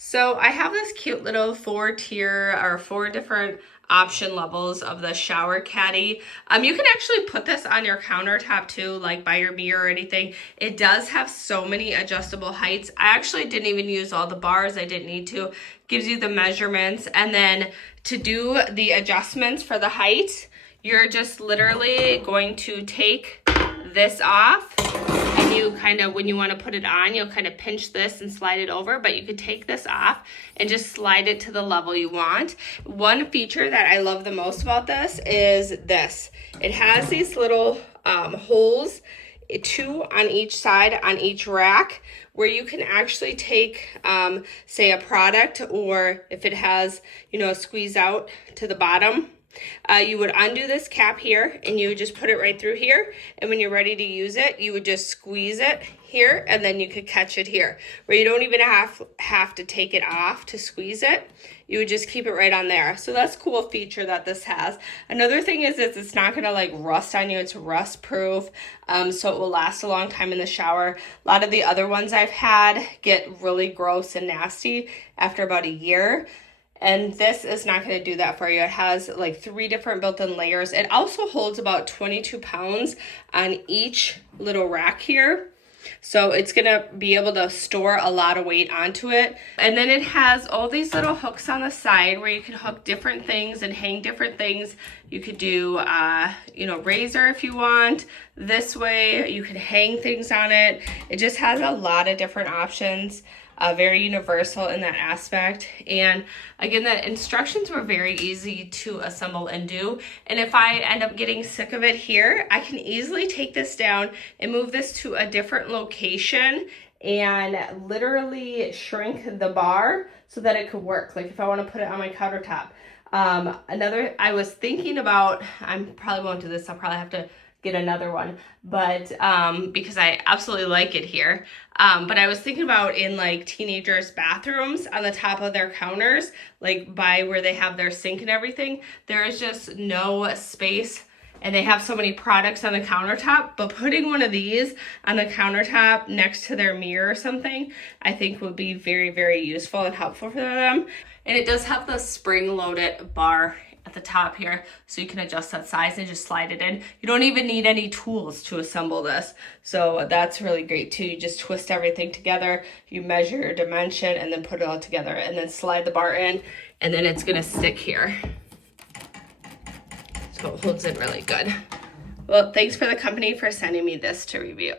So I have this cute little 4-tier or 4 different option levels of the shower caddy. You can actually put this on your countertop too, like by your mirror or anything. It does have so many adjustable heights. I actually didn't even use all the bars. I didn't need to. Gives you the measurements, and then to do the adjustments for the height, you're just literally going to take this off, and you kind of, when you want to put it on, you'll kind of pinch this and slide it over, but you could take this off and just slide it to the level you want. One feature that I love the most about this is this. It has these little holes, 2 on each side on each rack, where you can actually take, say, a product, or if it has, a squeeze out to the bottom, you would undo this cap here and you would just put it right through here, and when you're ready to use it, you would just squeeze it here, and then you could catch it here, where you don't even have to take it off to squeeze it. You would just keep it right on there. So that's a cool feature that this has. Another thing is that it's not gonna like rust on you. It's rust proof, so it will last a long time in the shower. A lot of the other ones I've had get really gross and nasty after about a year. And this is not going to do that for you. It has like 3 different built-in layers. It also holds about 22 pounds on each little rack here. So it's going to be able to store a lot of weight onto it. And then it has all these little hooks on the side where you can hook different things and hang different things. You could do, razor if you want. This way you could hang things on it. It just has a lot of different options. Very universal in that aspect. And again, the instructions were very easy to assemble and do. And if I end up getting sick of it here, I can easily take this down and move this to a different location and literally shrink the bar so that it could work. Like if I want to put it on my countertop. I was thinking about, I probably won't do this. I'll probably have to get another one, but because I absolutely like it here. But I was thinking about in like teenagers' bathrooms on the top of their counters, like by where they have their sink and everything, there is just no space, and they have so many products on the countertop, but putting one of these on the countertop next to their mirror or something, I think would be very, very useful and helpful for them. And it does have the spring-loaded bar at the top here, so you can adjust that size and just slide it in. You don't even need any tools to assemble this, so that's really great too. You just twist everything together, you measure your dimension, and then put it all together, and then slide the bar in, and then it's gonna stick here. So it holds in really good. Well, thanks for the company for sending me this to review.